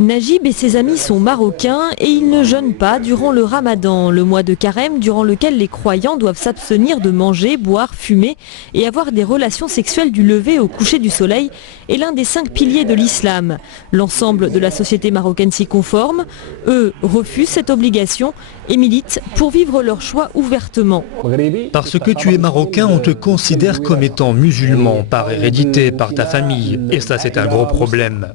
Najib et ses amis sont marocains et ils ne jeûnent pas durant le ramadan, le mois de carême durant lequel les croyants doivent s'abstenir de manger, boire, fumer et avoir des relations sexuelles du lever au coucher du soleil est l'un des 5 piliers de l'islam. L'ensemble de la société marocaine s'y conforme. Eux refusent cette obligation et militent pour vivre leur choix ouvertement. Parce que tu es marocain, on te considère comme étant musulman par hérédité, par ta famille. Et ça, c'est un gros problème.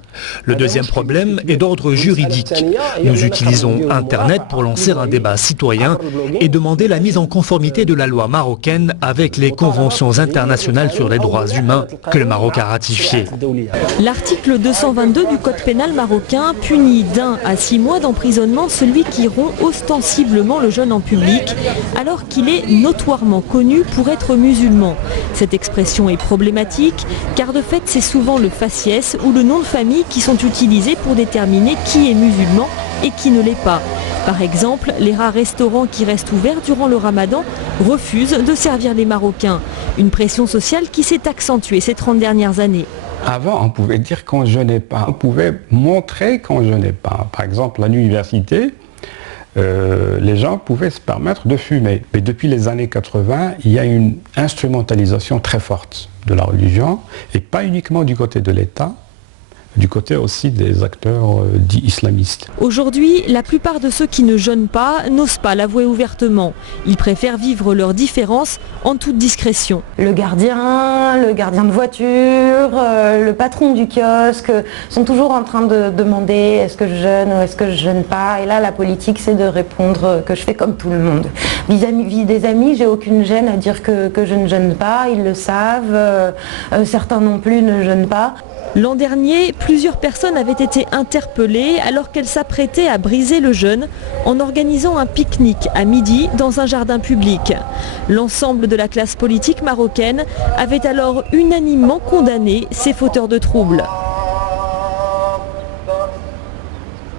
Le deuxième problème est d'ordre juridique. Nous utilisons Internet pour lancer un débat citoyen et demander la mise en conformité de la loi marocaine avec les conventions internationales sur les droits humains que le Maroc a ratifiées. L'article 222 du Code pénal marocain punit d'1 à 6 mois d'emprisonnement celui qui rompt ostensiblement le jeûne en public alors qu'il est notoirement connu pour être musulman. Cette expression est problématique car de fait c'est souvent le faciès ou le nom de famille qui sont utilisés pour déterminer qui est musulman et qui ne l'est pas. Par exemple, les rares restaurants qui restent ouverts durant le ramadan refusent de servir les Marocains. Une pression sociale qui s'est accentuée ces 30 dernières années. Avant, on pouvait dire qu'on ne jeûnait pas, on pouvait montrer qu'on ne jeûnait pas. Par exemple, à l'université, les gens pouvaient se permettre de fumer. Mais depuis les années 80, il y a une instrumentalisation très forte de la religion, et pas uniquement du côté de l'État, du côté aussi des acteurs dits islamistes. Aujourd'hui, la plupart de ceux qui ne jeûnent pas n'osent pas l'avouer ouvertement. Ils préfèrent vivre leurs différences en toute discrétion. Le gardien de voiture, le patron du kiosque sont toujours en train de demander est-ce que je jeûne ou est-ce que je jeûne pas. Et là, la politique, c'est de répondre que je fais comme tout le monde. Vis-à-vis des amis, j'ai aucune gêne à dire que je ne jeûne pas. Ils le savent. Certains non plus ne jeûnent pas. L'an dernier, plusieurs personnes avaient été interpellées alors qu'elles s'apprêtaient à briser le jeûne en organisant un pique-nique à midi dans un jardin public. L'ensemble de la classe politique marocaine avait alors unanimement condamné ces fauteurs de troubles.